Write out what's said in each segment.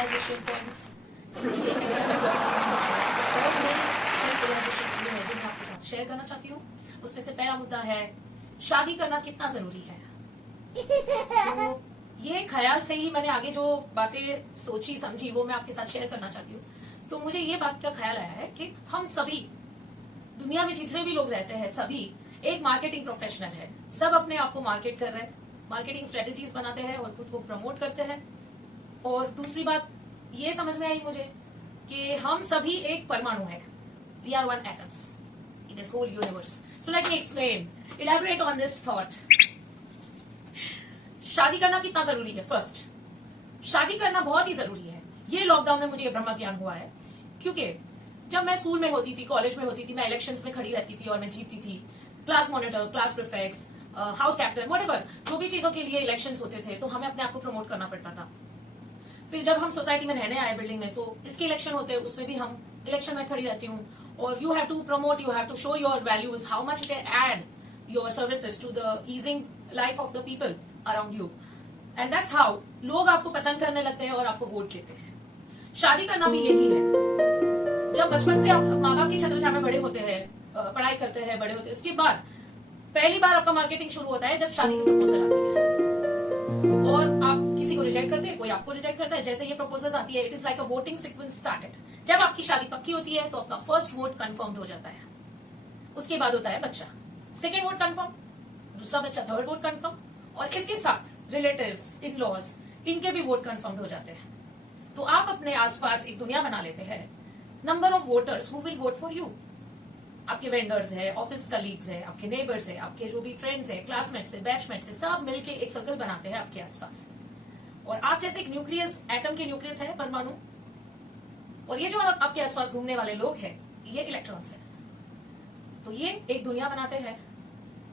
Realisation points और मेरी self realisation हुए हैं जो मैं आपके साथ शेयर करना चाहती हूँ। उसमें से पहला मुद्दा है शादी करना कितना जरूरी है। तो ये ख्याल से ही मैंने आगे जो बातें सोची समझी वो मैं आपके साथ शेयर करना चाहती हूँ। तो मुझे ये बात का ख्याल आया है कि हम सभी दुनिया में जितने भी लोग रहते हैं सभी एक मार्केटिंग प्रोफेशनल है। सब अपने आप को मार्केट कर रहे हैं, मार्केटिंग स्ट्रेटेजीज बनाते हैं और खुद को प्रमोट करते हैं। और दूसरी बात ये समझ में आई मुझे कि हम सभी एक परमाणु है। We are one atoms in this whole universe. So let me explain, elaborate on this thought. शादी करना कितना जरूरी है? फर्स्ट, शादी करना बहुत ही जरूरी है। ये लॉकडाउन में मुझे ये ब्रह्म ज्ञान हुआ है, क्योंकि जब मैं स्कूल में होती थी, कॉलेज में होती थी, मैं इलेक्शंस में खड़ी रहती थी और मैं जीतती थी। Class monitor, class prefects, house captain, whatever जो भी चीजों के लिए इलेक्शंस होते थे तो हमें अपने आप को प्रमोट करना पड़ता था। फिर जब हम सोसाइटी में रहने आए बिल्डिंग में, तो इसके इलेक्शन होते हैं, उसमें भी हम इलेक्शन में खड़ी रहती हूँ। और you have to promote, you have to show your values, how much you can add your services to the easing life of the people around you. And that's how लोग आपको पसंद करने लगते हैं और आपको वोट देते हैं। शादी करना भी यही है। जब बचपन से आप माँ बाप की छत्रछाया में बड़े होते हैं, पढ़ाई करते हैं, बड़े होते हैं, उसके बाद पहली बार आपका मार्केटिंग शुरू होता है जब शादी की प्रपोजल आती है। और आप किसी को रिजेक्ट करते हैं, कोई आपको रिजेक्ट करता है। जैसे ये प्रपोजल आती है, it is like a voting sequence started. जब आपकी शादी पक्की होती है तो आपका फर्स्ट वोट कंफर्म्ड हो जाता है। उसके बाद होता है बच्चा, सेकेंड वोट कंफर्म, दूसरा बच्चा, थर्ड वोट कंफर्म, और इसके साथ रिलेटिव्स, इन लॉज, इनके भी वोट कंफर्म्ड हो जाते हैं। तो आप अपने आसपास एक दुनिया बना लेते हैं, number of voters who will vote for you. आपके वेंडर्स है, ऑफिस कलीग्स है, आपके नेबर्स है, आपके जो भी फ्रेंड्स है, क्लासमेट्स है, बैचमेट्स है, सब मिलके एक सर्कल बनाते हैं आपके आसपास। और आप जैसे एक न्यूक्लियस, एटम के न्यूक्लियस है, परमाणु, और ये जो आपके आसपास घूमने वाले लोग हैं ये इलेक्ट्रॉन्स है। तो ये एक दुनिया बनाते हैं।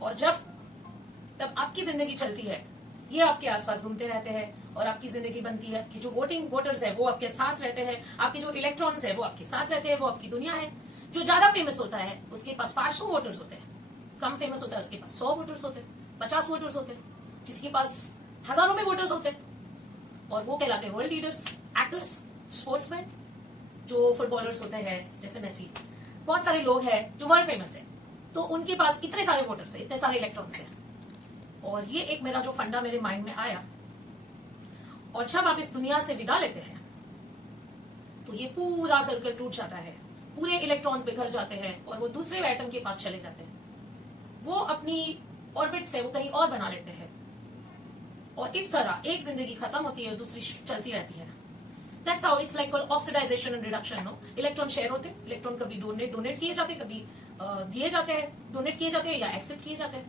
और तब आपकी जिंदगी चलती है, ये आपके आसपास घूमते रहते हैं और आपकी जिंदगी बनती है। आपकी जो वोटर्स है वो आपके साथ रहते हैं, आपके जो इलेक्ट्रॉन्स है वो आपके साथ रहते हैं, वो आपकी दुनिया है। जो ज्यादा फेमस होता है उसके पास 500 वोटर्स होते हैं, कम फेमस होता है उसके पास 100 वोटर्स होते हैं, 50 वोटर्स होते हैं, किसी के पास हजारों में वोटर्स होते हैं। और वो कहलाते हैं वर्ल्ड लीडर्स, एक्टर्स, स्पोर्ट्समैन, जो फुटबॉलर्स होते हैं जैसे मेसी। बहुत सारे लोग हैं जो वर्ल्ड फेमस है, तो उनके पास इतने सारे वोटर्स है, इतने सारे इलेक्ट्रॉन्स है। और ये एक मेरा जो फंडा मेरे माइंड में आया, और जब आप इस दुनिया से विदा लेते हैं तो ये पूरा सर्कल टूट जाता है, पूरे इलेक्ट्रॉन्स बिखर जाते हैं और वो दूसरे एटम के पास चले जाते हैं। वो अपनी ऑर्बिट से वो कहीं और बना लेते हैं, और इस तरह एक जिंदगी खत्म होती है, दूसरी चलती रहती है। That's how it's like oxidization and reduction. No, electron share होते हैं, इलेक्ट्रॉन कभी डोनेट किए जाते हैं, कभी दिए जाते हैं, डोनेट किए जाते हैं या एक्सेप्ट किए जाते हैं,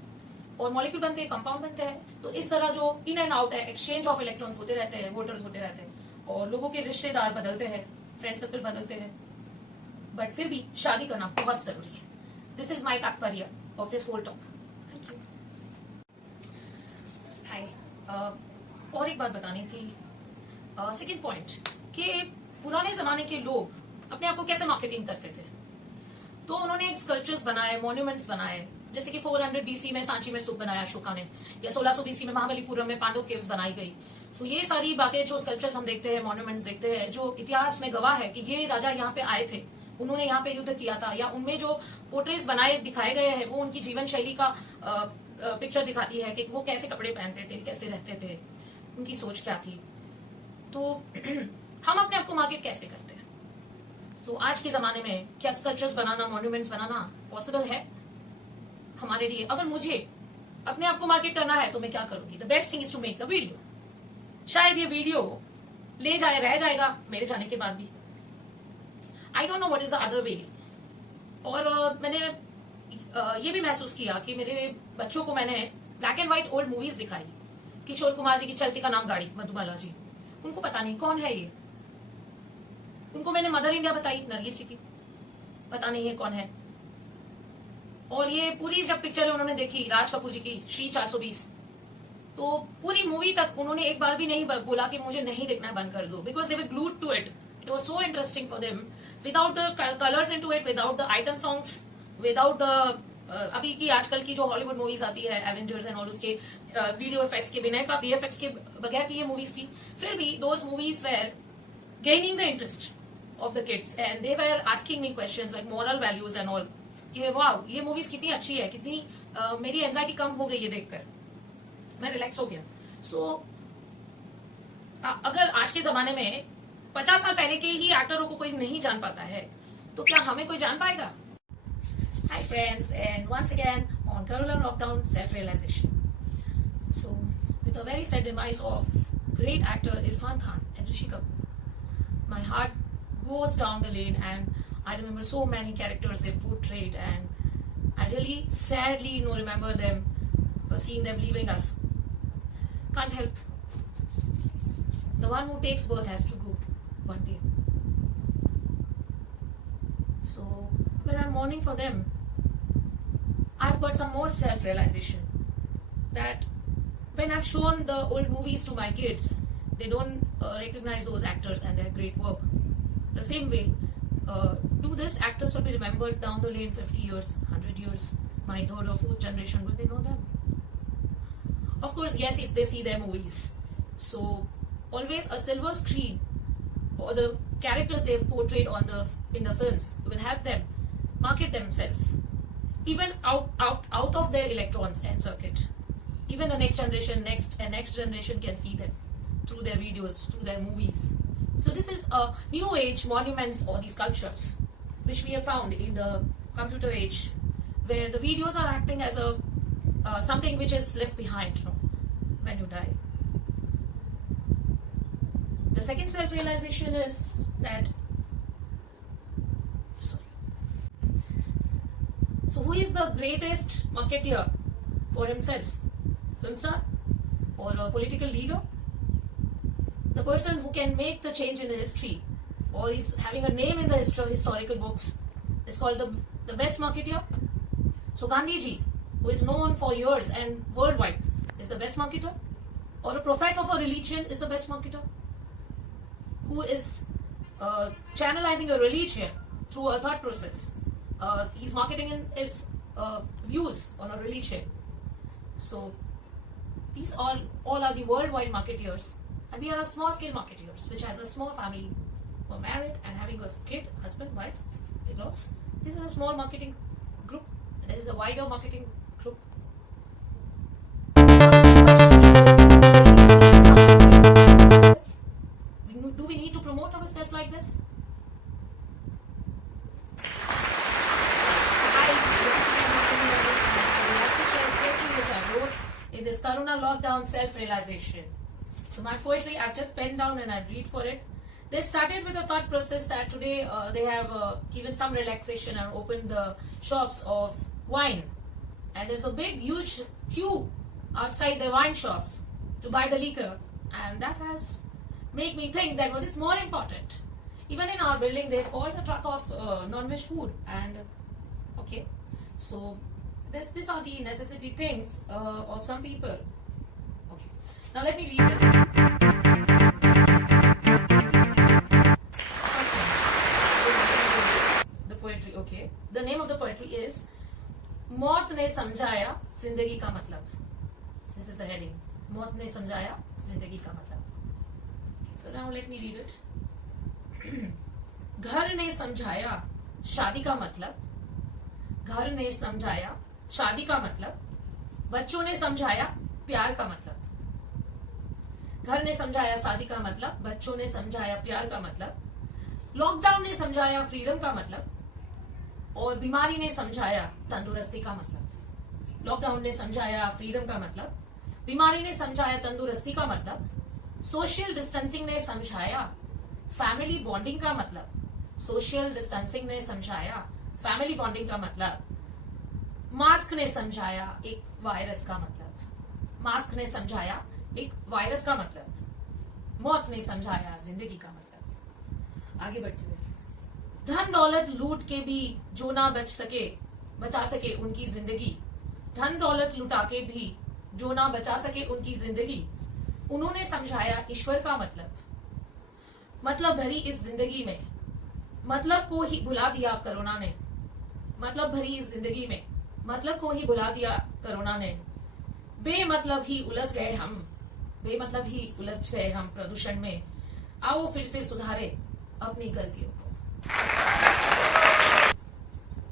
और मॉलिक्यूल बनते हैं, कंपाउंड बनते हैं। तो इस तरह जो इन एंड आउट है, एक्सचेंज ऑफ इलेक्ट्रॉन्स होते रहते हैं, वोटर्स होते रहते हैं, और लोगों के रिश्तेदार बदलते हैं, फ्रेंड सर्कल बदलते हैं। बट फिर भी शादी करना बहुत जरूरी है। दिस इज माई तात्पर्य of this whole talk. Thank you. Hi, और एक बात बतानी थी, सेकेंड पॉइंट, कि पुराने जमाने के लोग अपने आप को कैसे मार्केटिंग करते थे। तो उन्होंने स्कल्पचर्स बनाए, मॉन्यूमेंट्स बनाए, जैसे कि 400 बीसी में सांची में स्तूप बनाया अशोका ने, या 1600 बीसी में महाबलीपुरम में पांडव केव्स बनाई गई। सो ये सारी बातें, जो स्कल्पचर्स हम देखते हैं, मॉन्यूमेंट्स देखते हैं, जो इतिहास में गवाह है कि ये राजा यहाँ पे आए थे, उन्होंने यहाँ पे युद्ध किया था, या उनमें जो पोर्ट्रेट्स बनाए दिखाए गए हैं वो उनकी जीवन शैली का पिक्चर दिखाती है कि वो कैसे कपड़े पहनते थे, कैसे रहते थे, उनकी सोच क्या थी। तो हम अपने आप को मार्केट कैसे करते हैं? तो आज के जमाने में क्या स्कल्पचर्स बनाना, मॉन्यूमेंट्स बनाना पॉसिबल है हमारे लिए? अगर मुझे अपने आप को मार्केट करना है तो मैं क्या करूंगी? The best thing is to make a video. शायद ये वीडियो रह जाएगा मेरे जाने के बाद भी। I don't know what is the other way. और मैंने ये भी महसूस किया कि मेरे बच्चों को मैंने black and white old movies दिखाई। किशोर कुमार जी की चलती का नाम गाड़ी, मधुबाला जी, उनको पता नहीं कौन है ये। उनको मैंने मदर इंडिया बताई, नरगिस जी की, पता नहीं है कौन है। और ये पूरी जब पिक्चर उन्होंने देखी राज कपूर जी की, श्री 420, तो पूरी मूवी तक उन्होंने एक बार भी नहीं बोला कि मुझे नहीं देखना है, बंद कर दो, because they were glued to it. It was so interesting for them, without the colours into it, without the item songs, without the अभी की आजकल की जो हॉलीवुड मूवीज आती है, एवेंजर्स एंड ऑल, उसके वीडियो इफेक्ट्स के बिना का वीएफएक्स के बगैर की ये मूवीज थी। फिर भी those movies were gaining the interest of the kids, and they were asking me questions like moral values and all, कि वाह ये मूवीज कितनी अच्छी है, कितनी मेरी एंजाइटी कम हो गई ये देखकर, मैं रिलैक्स हो गया. सो अगर आज के जमाने में 50 साल पहले के ही एक्टरों को कोई नहीं जान पाता है, तो क्या हमें कोई जान पाएगा? Hi friends, and once again on Corona Lockdown Self-Realization. So, with a very sad demise of great actor Irfan Khan and Rishi Kapoor, my heart goes down the lane, and I remember so many characters they've portrayed, and I really sadly remember them, seeing them leaving us. Can't help. The one who takes birth has to go one day. So when I'm mourning for them, I've got some more self-realization that when I've shown the old movies to my kids, they don't recognize those actors and their great work. The same way, do these actors will be remembered down the lane 50 years, 100 years, my third or fourth generation, will they know them? Of course, yes, if they see their movies. So always a silver screen or the characters they've portrayed in the films will help them market themselves, even out of their electrons and circuit. Even the next generation can see them through their videos, through their movies. So this is a new age monuments or these sculptures which we have found in the computer age, where the videos are acting as a something which is left behind when you die. The second self-realization is that, so who is the greatest marketeer for himself? Film star or a political leader? The person who can make the change in the history or is having a name in the historical books is called the best marketeer. So Gandhi ji, who is known for years and worldwide, is the best marketer? Or a prophet of a religion is the best marketer? Who is channelizing a religion through a thought process? He's marketing his views on a religion. So these all are the worldwide marketeers, and we are a small scale marketeers which has a small family, who are married and having a kid, husband, wife, in-laws. This is a small marketing group, and there is a wider marketing group. Do we need to promote ourselves like this? Hi, this is once again Bhavani Rani, and I would like to share poetry which I wrote in this Corona Lockdown Self-Realization. So my poetry I've just penned down and I'll read for it. They started with a thought process that today they have given some relaxation and opened the shops of wine. And there's a big huge queue outside the wine shops to buy the liquor. And that has made me think that what is more important. Even in our building they've called a truck of non-veg food. And okay, so these are the necessity things of some people. Okay, now let me read this. First thing, I will read is the poetry. Okay, the name of the poetry is मौत ने समझाया जिंदगी का मतलब. This is the heading. मौत ने समझाया जिंदगी का मतलब. So now let me read it. घर ने समझाया शादी का मतलब. घर ने समझाया शादी का मतलब. बच्चों ने समझाया प्यार का मतलब. घर ने समझाया शादी का मतलब. बच्चों ने समझाया प्यार का मतलब. लॉकडाउन ने समझाया फ्रीडम का मतलब. और बीमारी ने समझाया तंदुरुस्ती का मतलब. लॉकडाउन ने समझाया फ्रीडम का मतलब. बीमारी ने समझाया तंदुरुस्ती का मतलब. सोशल डिस्टेंसिंग ने समझाया फैमिली बॉन्डिंग का मतलब. सोशल डिस्टेंसिंग ने समझाया फैमिली बॉन्डिंग का मतलब. मास्क ने समझाया एक वायरस का मतलब. मास्क ने समझाया एक वायरस का मतलब. मौत ने समझाया जिंदगी का मतलब. आगे बढ़ते हुए, धन दौलत लूट के भी जो ना बचा सके उनकी जिंदगी. धन दौलत लुटा के भी जो ना बचा सके उनकी जिंदगी. उन्होंने समझाया ईश्वर का मतलब. मतलब भरी इस जिंदगी में मतलब को ही भुला दिया कोरोना ने. मतलब भरी इस जिंदगी में मतलब को ही भुला दिया कोरोना ने. बेमतलब ही उलझ गए हम. बेमतलब ही उलझ गए हम प्रदूषण में. आओ फिर से सुधारे अपनी गलतियों को।